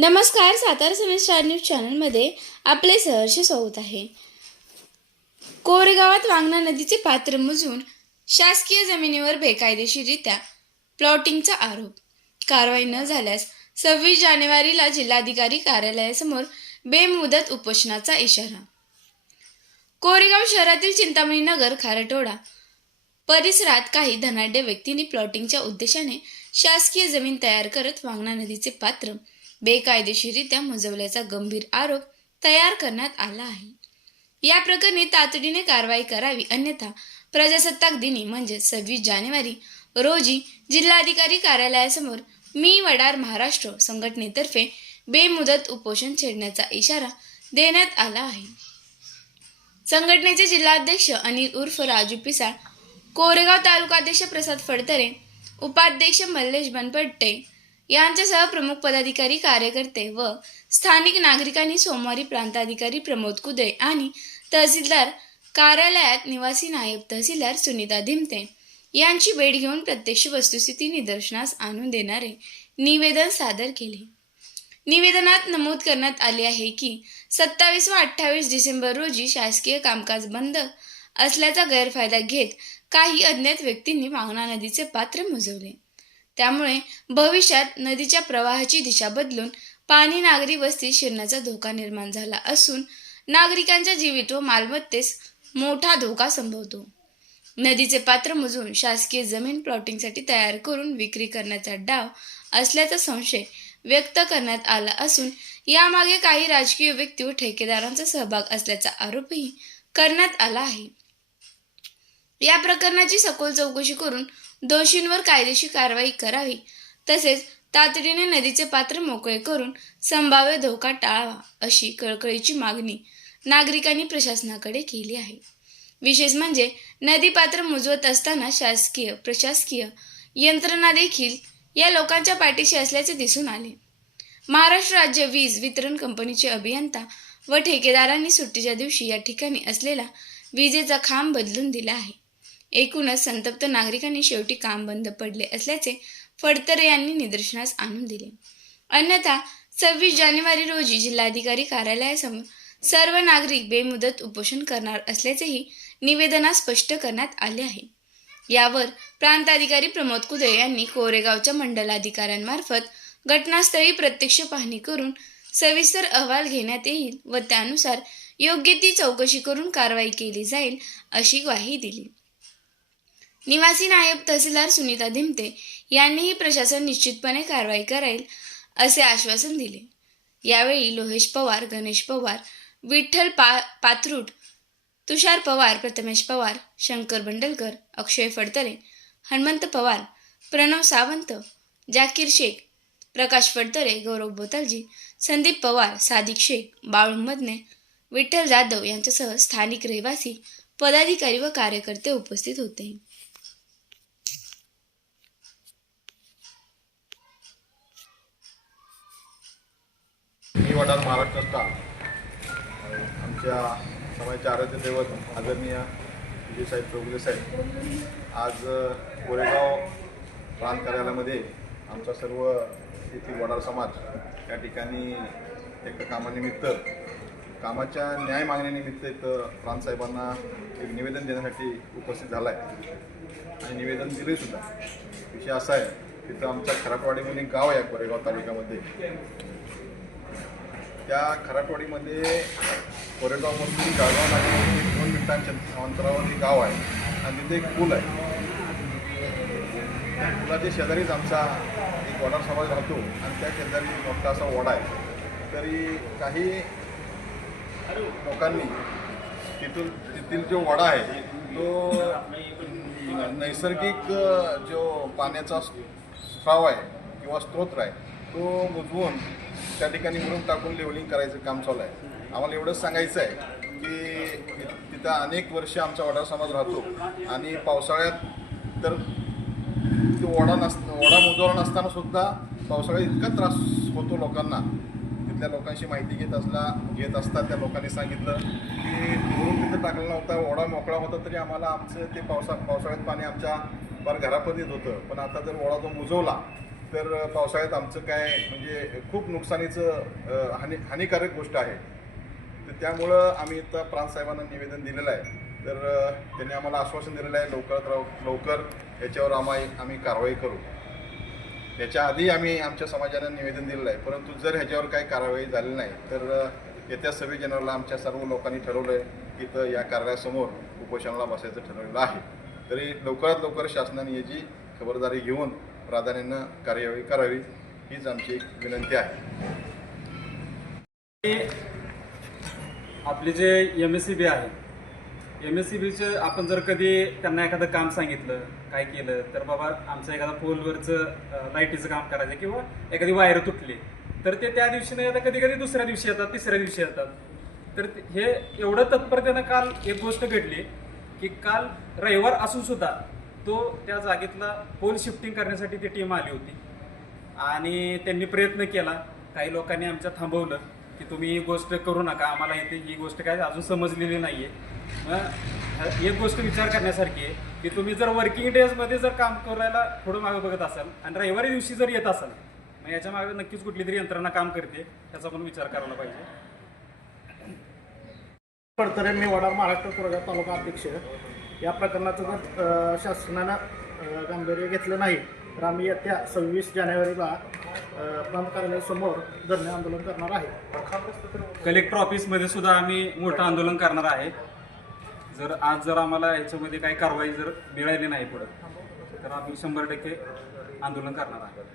नमस्कार Satara semester news चॅनलमध्ये आपले सहर्ष स्वागत आहे. कोरेगावात वांगणा नदीचे पात्र मोजून शासकीय जमिनीवर बेकायदेशीररित्या प्लॉटिंगचा आरोप. कारवाई न झाल्यास सव्वीस जानेवारीला जिल्हाधिकारी कार्यालयासमोर बेमुदत उपोषणाचा इशारा. कोरेगाव शहरातील चिंतामणी नगर खारटोडा परिसरात काही धनाढ्य व्यक्तींनी प्लॉटिंगच्या उद्देशाने शासकीय जमीन तयार करत वांगणा नदीचे पात्र बेकायदेशीरित्या मुजवल्याचा गंभीर आरोप तयार करण्यात आला आहे. या प्रकरणी तातडीने कारवाई करावी अन्यथा प्रजासत्ताक दिनी म्हणजे सव्वीस जानेवारी रोजी जिल्हाधिकारी कार्यालयासमोर मी वडार महाराष्ट्र संघटनेतर्फे बेमुदत उपोषण छेडण्याचा इशारा देण्यात आला आहे. संघटनेचे जिल्हाध्यक्ष अनिल उर्फ राजू पिसाळ कोरेगाव तालुकाध्यक्ष प्रसाद फडतरे उपाध्यक्ष मल्लेश बनपट्टे यांच्यासह प्रमुख पदाधिकारी कार्यकर्ते व स्थानिक नागरिकांनी सोमवारी प्रांताधिकारी प्रमोद कुदे आणि तहसीलदार कार्यालयात निवासी नायब तहसीलदार सुनीता धिमते यांची भेट घेऊन प्रत्यक्ष वस्तुस्थिती निदर्शनास आणून देणारे निवेदन सादर केले. निवेदनात नमूद करण्यात आले आहे की सत्तावीस व अठ्ठावीस डिसेंबर रोजी शासकीय कामकाज बंद असल्याचा गैरफायदा घेत काही अज्ञात व्यक्तींनी वांगणा नदीचे पात्र मोजवले. त्यामुळे भविष्यात नदीच्या प्रवाहाची दिशा बदलून पाणी नागरी वस्तीत शिरण्याचा धोका निर्माण झाला असून नागरिकांच्या जीवित व मालमत्तेस मोठा धोका संभवतो. नदीचे पात्र मोजून शासकीय जमीन प्लॉटिंगसाठी तयार करून विक्री करण्याचा डाव असल्याचा संशय व्यक्त करण्यात आला असून यामागे काही राजकीय व्यक्ती व ठेकेदारांचा सहभाग असल्याचा आरोपही करण्यात आला आहे. या प्रकरणाची सखोल चौकशी करून दोषींवर कायदेशीर कारवाई करावी. तसेच तातडीने नदीचे पात्र मोकळे करून संभाव्य धोका टाळावा अशी कळकळीची मागणी नागरिकांनी प्रशासनाकडे केली आहे. विशेष म्हणजे नदी पात्र मुजवत असताना शासकीय प्रशासकीय यंत्रणा देखील या लोकांच्या पाठीशी असल्याचे दिसून आले. महाराष्ट्र राज्य वीज वितरण कंपनीचे अभियंता व ठेकेदारांनी सुट्टीच्या दिवशी या ठिकाणी असलेला विजेचा खांब बदलून दिला आहे. एकूणच संतप्त नागरिकांनी शेवटी काम बंद पडले असल्याचे फडतरे यांनी निदर्शनास आणून दिले. अन्यथा सव्वीस जानेवारी रोजी जिल्हाधिकारी कार्यालयासमोर सर्व नागरिक बेमुदत उपोषण करणार असल्याचेही निवेदनात स्पष्ट करण्यात आले आहे. यावर प्रांताधिकारी प्रमोद कुदळे यांनी कोरेगावच्या मंडलाधिकाऱ्यांमार्फत घटनास्थळी प्रत्यक्ष पाहणी करून सविस्तर अहवाल घेण्यात येईल व त्यानुसार योग्य ती चौकशी करून कारवाई केली जाईल अशी ग्वाही दिली. निवासी नायब तहसीलदार सुनीता धिमते यांनीही प्रशासन निश्चितपणे कारवाई करेल असे आश्वासन दिले. यावेळी लोहेश पवार गणेश पवार विठ्ठल पा पाथरूट तुषार पवार प्रथमेश पवार शंकर बंडलकर अक्षय फडतरे हनुमंत पवार प्रणव सावंत जाकीर शेख प्रकाश फडतरे गौरव बोतालजी संदीप पवार सादिक शेख बाळू मदने विठ्ठल जाधव यांच्यासह स्थानिक रहिवासी पदाधिकारी व कार्यकर्ते उपस्थित होते. मी वडार महाराष्ट्र स्टार. आमच्या समाजाचे आराध्य दैवत आदरणीय विजयसाहेब चौगुले साहेब. आज कोरेगाव प्रांत कार्यालयामध्ये आमचा सर्व येथील वडार समाज या ठिकाणी एक कामानिमित्त कामाच्या न्याय मागण्यानिमित्त इथं प्रांतसाहेबांना एक निवेदन देण्यासाठी उपस्थित झाला आहे आणि निवेदन दिले सुद्धा. विषय असा आहे तिथं आमचा खराटवाडी म्हणून एक गाव आहे कोरेगाव तालुक्यामध्ये. त्या खराटवाडीमध्ये कोरेगावमधून गाळगाव नागेवरून एक दोन मिनिटांच्या अंतरावर एक गाव आहे आणि तिथे एक पूल आहे. त्या पुलाच्या शेजारीच आमचा एक वडार समाज राहतो आणि त्या शेजारी मोठा असा वडा आहे. तरी काही लोकांनी तिथून तेथील जो वडा आहे तो नैसर्गिक जो पाण्याचा स्राव आहे किंवा स्तोत्र आहे तो बुजवून त्या ठिकाणी मुरुम टाकून लेवलिंग करायचं काम चालू आहे. आम्हाला एवढंच सांगायचं आहे की तिथं अनेक वर्ष आमचा वडा समाज राहतो आणि पावसाळ्यात तर ओढा वडा नस वडा मुजवला नसताना सुद्धा पावसाळ्यात इतका त्रास होतो लोकांना. तिथल्या लोकांशी माहिती घेत असला घेत असता त्या लोकांनी सांगितलं की मुरुम तिथं टाकला नव्हता वडा मोकळा होता तरी आम्हाला आमचं ते पावसा पावसाळ्यात पाणी आमच्या फार घरापर्यंत येत होतं. पण आता जर वडा जो मुजवला तर पावसाळ्यात आमचं काय म्हणजे खूप नुकसानीचं हानी हानिकारक गोष्ट आहे. तर त्यामुळं आम्ही इथं प्रांतसाहेबांना निवेदन दिलेलं आहे. तर त्यांनी आम्हाला आश्वासन दिलेलं आहे लवकरात लवकर याच्यावर आम्ही आम्ही कारवाई करू. याच्या आधी आम्ही आमच्या समाजानं निवेदन दिलेलं आहे. परंतु जर ह्याच्यावर काही कारवाई झाली नाही तर येत्या सव्वीस जानेवारीला आमच्या सर्व लोकांनी ठरवलं आहे की तर या कार्यालयासमोर उपोषणाला बसायचं ठरवलेलं आहे. तरी लवकरात लवकर शासनाने याची खबरदारी घेऊन प्राधान्यानं कार्यवाही करावी हीच आमची एक विनंती आहे. आपले जे एम एस सी बी आहे एम एस सी बीचे आपण जर कधी त्यांना एखादं काम सांगितलं काय केलं तर बाबा आमचं एखादा पोलवरचं लाईटीचं काम करायचं किंवा एखादी वायर तुटली तर ते त्या दिवशी नाही येतात कधी कधी दुसऱ्या दिवशी येतात तिसऱ्या दिवशी येतात. तर हे एवढं तत्परतेनं काल एक गोष्ट घडली की काल रविवार असून सुद्धा तो त्या जागेतला पोल शिफ्टिंग करण्यासाठी ती टीम आली होती. आणि त्यांनी प्रयत्न केला. काही लोकांनी आमच्या थांबवलं की तुम्ही ही गोष्ट करू नका. आम्हाला इथे ही गोष्ट काय अजून समजलेली नाही आहे एक गोष्ट विचार करण्यासारखी आहे की तुम्ही जर वर्किंग डेजमध्ये जर काम करायला थोडं मागं बघत असाल आणि रविवारी दिवशी जर येत असाल मग याच्या मागे नक्कीच कुठली तरी यंत्रणा काम करते. त्याचा पण विचार करायला पाहिजे. पडतरे मी वडार महाराष्ट्र कोरेगाव तालुका अध्यक्ष. या प्रकरणाचं जर शासनानं गांभीर्य घेतलं नाही तर आम्ही येत्या सव्वीस जानेवारीला प्रांत कार्यालयासमोर धरणे आंदोलन करणार आहे. कलेक्टर ऑफिसमध्ये सुद्धा आम्ही मोठं आंदोलन करणार आहे. जर आज जर आम्हाला याच्यामध्ये काही कारवाई जर मिळाली नाही पुढं तर आम्ही शंभर टक्के आंदोलन करणार आहे